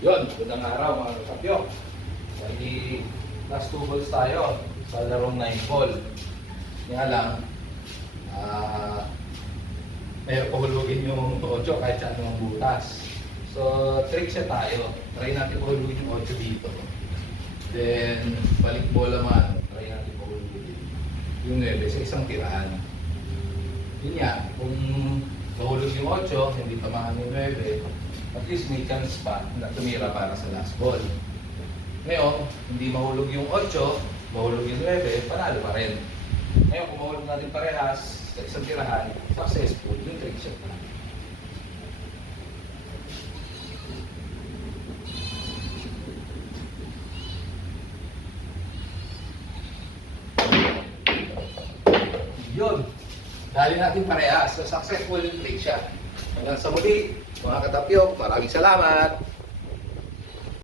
Yun, magandang araw mga kapyo. Bali, last 2 balls tayo sa larong 9 ball. Kaya lang, may pahulugin yung 8 kahit saan yung butas. So, trick siya tayo. Try natin pahulugin yung 8 dito. Then, balik bola man, try natin pahulugin yung 9 sa isang tirahan. Yun nga, kung mahulog yung 8, hindi tamaan yung 9, at least may chance pa na tumira para sa last ball. Ngayon, hindi mahulog yung 8, mahulog yung 9, panalo pa rin. Ngayon, kung mahulog natin parehas sa isang tirahan, successful yung trick shot na. Yun! Dali natin parehas, so successful yung trick shot. Hanggang sa muli, mga katapyok, maraming salamat!